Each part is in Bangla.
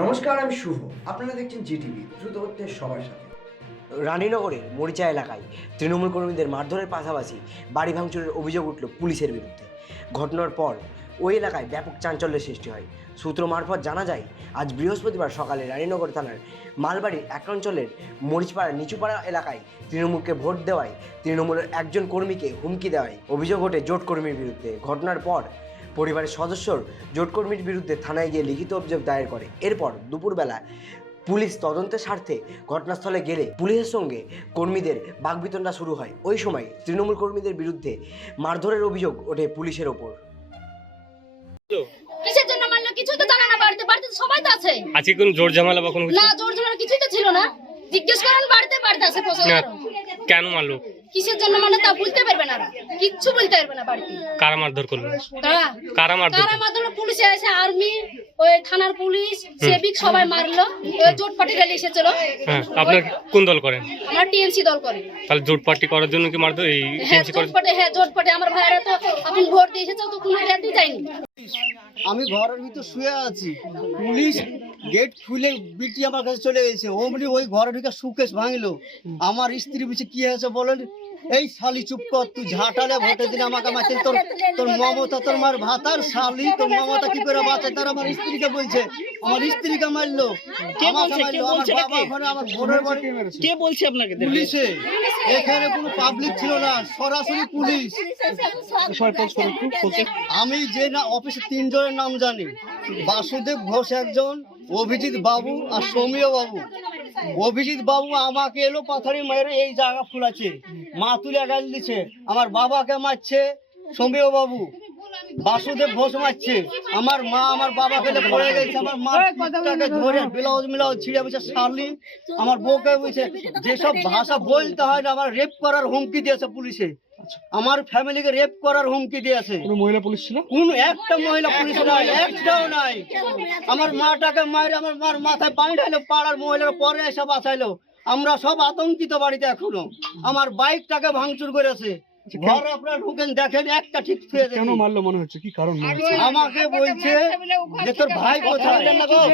নমস্কার, আমি শুভ। আপনারা দেখছেন জিটিভি, দ্রুত হচ্ছে সবার সাথে। রানীনগরের মরিচা এলাকায় তৃণমূল কর্মীদের মারধরের পাশাপাশি বাড়ি ভাঙচুরের অভিযোগ উঠল পুলিশের বিরুদ্ধে। ঘটনার পর ওই এলাকায় ব্যাপক চাঞ্চল্যের সৃষ্টি হয়। সূত্র মারফত জানা যায়, আজ বৃহস্পতিবার সকালে রানীনগর থানার মালবাড়ির এক অঞ্চলের মরিচপাড়া নিচুপাড়া এলাকায় তৃণমূলকে ভোট দেওয়ায় তৃণমূলের একজন কর্মীকে হুমকি দেওয়ায় অভিযোগ ওঠে জোট কর্মীর বিরুদ্ধে। ঘটনার পর পরিবারের সদস্যর জোটকর্মীর বিরুদ্ধে থানায় গিয়ে লিখিত অভিযোগ দায়ের করে। এরপর দুপুরবেলা পুলিশ তদন্তের স্বার্থে ঘটনাস্থলে গেলে পুলিশের সঙ্গে কর্মীদের বাগবিতণ্ডা শুরু হয়। ওই সময় তৃণমূল কর্মীদের বিরুদ্ধে মারধরের অভিযোগ ওঠে পুলিশের ওপর। কিসের জন্য মারলো? কিছুই তো জানা না বাড়িতে। বাড়িতে সবাই তো আছে। আজকে কোন জোর ঝামেলা বা কোনো কিছু? না জোর জোর কিছুই তো ছিল না। জিজ্ঞেস করেন বাড়িতে বাড়িতে প্রশ্ন কেন মারলো? কিসের জন্য মানে তা বলতে পারবে না কিচ্ছু বলতে পারবে না বাড়িতে। কারা মারধর করল? কারা কারা মারধর কারা পুলিশে এসে আর্মি ওই থানার পুলিশ সেবিক সবাই মারলো। ওই জোট পার্টি র্যালি এসেছিল। হ্যাঁ আপনার কোন দল করেন? আমরা টিএমসি দল করি। তাহলে জোট পার্টি করার জন্য কি মারধর? এই হ্যাঁ টিএমসি করে জোট পার্টি হ্যাঁ জোট পার্টি আমার ভাইয়েরা তো আপনি ভোট দিয়ে এসেছে তো কোনো যায়নি। আমি ঘরের ভিতর শুয়ে আছি। পুলিশ গেট খুলে বিটি আমার কাছে চলে গেছে। অমনি ওই ঘরে ঢুকে সুকেশ ভাঙলো। আমার স্ত্রী বলছে কি হয়েছে বলেন? এই শালি চুপ কর তুই ঝাঁটালে ভোটে দিন আমাকে মারছেন তোর তোর মমতা তোর মার ভাতার শালি তোর মমতা কি করে বাঁচে? তার আমার স্ত্রীকে বলছে। আমার স্ত্রীকে মারলো। আমাকে মারলো। আমার বাবা আমার বোনের বাড়ি কে বলছে আপনাকে? পুলিশে। এখানে কোনো পাবলিক ছিল না সরাসরি পুলিশ। আমি যে না অফিসে তিনজনের নাম জানি। বাসুদেব ঘোষ একজন অভিজিৎ বাবু আর সৌমিয় বাবু। অভিজিৎ বাবু আমাকে এলো পাথারি মেরে এই জায়গা ফুলাচ্ছে মা তুলে গাল দিচ্ছে আমার বাবাকে মারছে সৌমিয় বাবু। বাসুদেব ঘোষ মারছে। আমার মা আমার বাবাকে এলে পড়ে গেছে। আমার মা পিঠটাকে ধরে ব্লাউজ মিলাউজ ছিঁড়ে বলছে শালি। আমার বউকে বলছে যেসব ভাষা বলতে হয় না আমার রেপ করার হুমকি দিয়েছে পুলিশে। আমার ফ্যামিলিকে রেপ করার হুমকি দিয়েছে। কোনো মহিলা পুলিশ ছিল? কোন একটা মহিলা পুলিশ নাই একটাও নাই। আমার মাটাকে মায়ের আমার মার মাথায় পানি ঢাইলো পাড়ার মহিলার পরে এসে বাঁচাইলো। আমরা সব আতঙ্কিত বাড়িতে এখনও। আমার বাইকটাকে ভাঙচুর করেছে। ঘর আপনার ঢুকেন দেখেন একটা ঠিক ছুঁয়ে কেন মারলো মনে হচ্ছে? কি কারণ আমাকে বলছে যে তোর ভাই কোথায়?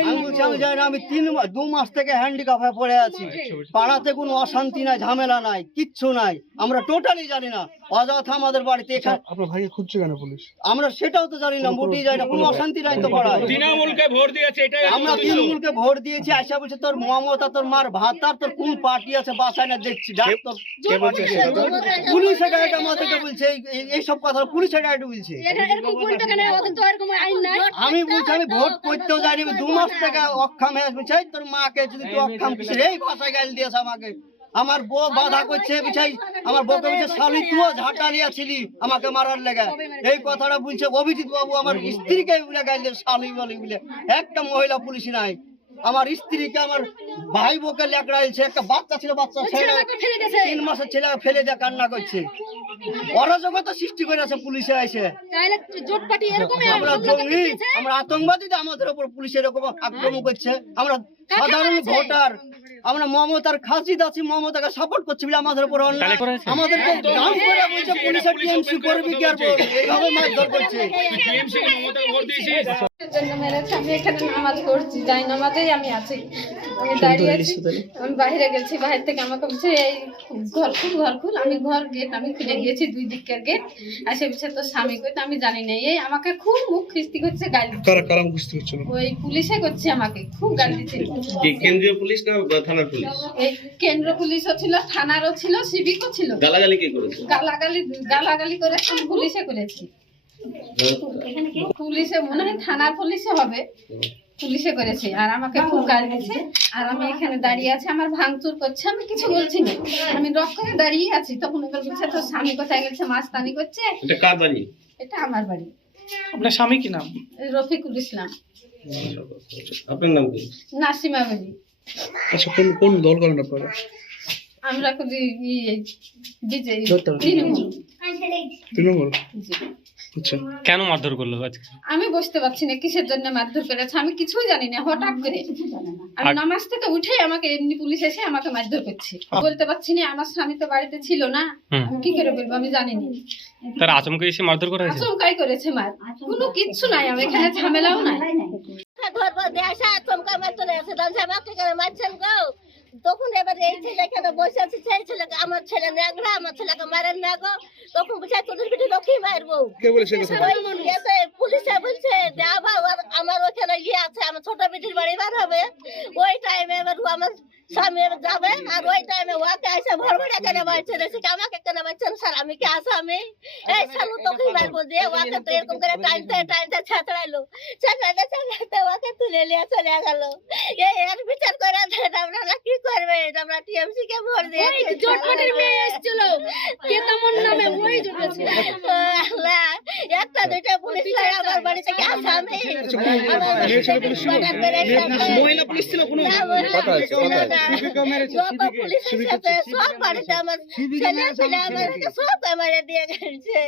আমি বলছি আমি জানি না আমি তিন দু মাস থেকে হ্যান্ডিক্যাপ হয়ে পড়ে আছি। পাড়াতে কোনো অশান্তি নাই ঝামেলা নাই কিচ্ছু নাই। আমরা টোটালি জানি না। অযথা আমাদের বাড়িতে এখানে আপনার ভাইকে খুঁজছে কেন পুলিশ? আমরা সেটাও তো জানি না মোটেই জানি না কোনো অশান্তি নাই তো পাড়ায়। তৃণমূলকে ভোট দিয়েছে এটাই আমরা তৃণমূলকে ভোট দিয়েছি আশা বলছে তোর মমতা তোর মার ভাতার তোর কোন পার্টি আছে বাসায় না দেখছি পুলিশ বলছে এই- কথা পুলিশ বলছে। আমি বলছি আমি ভোট করতেও আমি দু মাস থেকে অক্ষম হয়ে বলছি তোর মাকে যদি তুই অক্ষম কিসের এই ভাষায় গাল দিয়েছে আমাকে। আমার বউ বাধা করছে বিছাই আমার বউকে বলছে শালি তুইও ঝাঁটা নিয়েছিলি আমাকে মারার লেগে। এই কথাটা বলছে অভিজিৎ বাবু আমার স্ত্রীকে বলে গাল দিয়ে শালি বলি বলে। একটা মহিলা পুলিশ নাই। আমার স্ত্রীকে আমার ভাই বউকে লেকড়াইছে একটা বাচ্চা ছিল বাচ্চা ছেলে। তিন মাসের ছেলে ফেলে দিয়ে কান্না করছে। অরাজকতা সৃষ্টি করেছে পুলিশে এসে আমরা জঙ্গি আমরা আতঙ্কবাদী আমাদের উপর পুলিশ এরকম আক্রমণ করছে। আমরা সাধারণ ভোটার আমরা মমতার খাসি দাসি মমতাকে সাপোর্ট করছি বলে আমাদের উপর আমাদেরকে ডাউন করে বলছে পুলিশের টিএমসি করবি কি আর এইভাবে মারধর করছে। জন্য মেরেছে আমি এখানে নামাজ পড়ছি যাই নামাজেই আমি আছি। আমি দাঁড়িয়ে আছি। আমি বাইরে গেছি বাইরে থেকে আমাকে বলছে এই ঘর খুল ঘর খুল। আমি ঘর গেট আমি খুলে গিয়েছি দুই দিকের গেট বলছে তোর স্বামী কইতে আমি জানি না। এই আমাকে খুব মুখ খিস্তি করছে গালি। কারা ওই পুলিশে করছে আমাকে খুব গালি দিচ্ছে। কেন্দ্রীয় পুলিশ না থানার পুলিশ? এই কেন্দ্র পুলিশও ছিল থানারও ছিল সিভিকও ছিল। গালাগালি কে করেছে? গালাগালি গালাগালি করে পুলিশে করেছি। পুলিশে মনে হয় থানার পুলিশে হবে। পুলিশে করেছে। আর আমাকে খুব গাল দিচ্ছে আর আমি এখানে দাঁড়িয়ে আছি আমার ভাঙচুর করছে আমি কিছু বলছি না। আমি রক করে দাঁড়িয়ে আছি তখন এবার বলছে তোর স্বামী কোথায় গেছে? মাস্তানি করছে? এটা কার বাড়ি? এটা আমার বাড়ি। আপনার স্বামী কি নাম? রফিকুল ইসলাম। আপনার নাম কি? নাসিমা বাড়ি। আচ্ছা কোন কোন দল করেন আপনারা? আমরা খুবই বিজয়ী তৃণমূল। তৃণমূল? জি। আচ্ছা কেন মারধর করল আজকে? আমি বুঝতে পারছি না কিসের জন্য মারধর করেছে? আমি কিছুই জানি না হঠাৎ করে। আমি নামাজ থেকে উঠেই আমাকে এমনি পুলিশ এসে আমাকে মারধর করছে। বলতে পারছি না আমার স্বামী তো বাড়িতে ছিল না। আমি কি করে বলব আমি জানি না তার আচমকা এসে মারধর করা হয়েছে? আচমকাই করেছে মার। কোনো কিচ্ছু নাই আমি এখানে ঝামেলাও নাই। ধরবো দিয়ে আসা চমকা মার চলে আসে দাম আমাকে কেন মারছেন গো। তখন এবার এই ছেলে কেন বসে আছে সেই ছেলেকে আমার ছেলে নেগড়া আমার ছেলেকে মারেন না গো। তখন বুঝায় তোদের পিঠে লক্ষ্মী মারবো। কে বলেছে পুলিশে বলছে দেওয়া আমার ওখানে গিয়ে আছে আমার ছোট বেটির বাড়ি বার হবে। ওই টাইমে এবার ও আমার স্বামী এবার যাবে আর ওই টাইমে ওকে এসে ভর ভরে কেন মারছে রেসে আমাকে কেন মারছেন স্যার আমি কি আসামি এই সালু তোকে মারবো যে ওকে তো এরকম করে টাইমতে টাইমতে ছাতড়াইলো ছাতড়াইতে ছাতড়াইতে ওকে তুলে নিয়ে চলে গেল। এই এর বিচার করে দেন আপনারা কি করবে? আমরা টিএমসি কে ভোট দিয়ে ওই জটপটের মেয়ে এসেছিল। কে তেমন নামে ওই জুটেছিল আল্লাহ, একটা দুইটা পুলিশ লাগে আমার বাড়ি থেকে আসামি। মহিলা পুলিশ ছিল কোনো? পুলিশের সাথে সব বাড়িতে আমার ছেলে ছেলে সব দিয়ে গেছে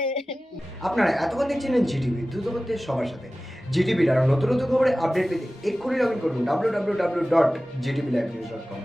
আপনারা এতক্ষণ দেখছিলেন জিটিভি দ্রুত হচ্ছে সবার সাথে। জিটিভির আরও নতুন নতুন খবরে আপডেট পেতে এক্ষুনি লগ ইন করুন W W W dot GTV live news dot com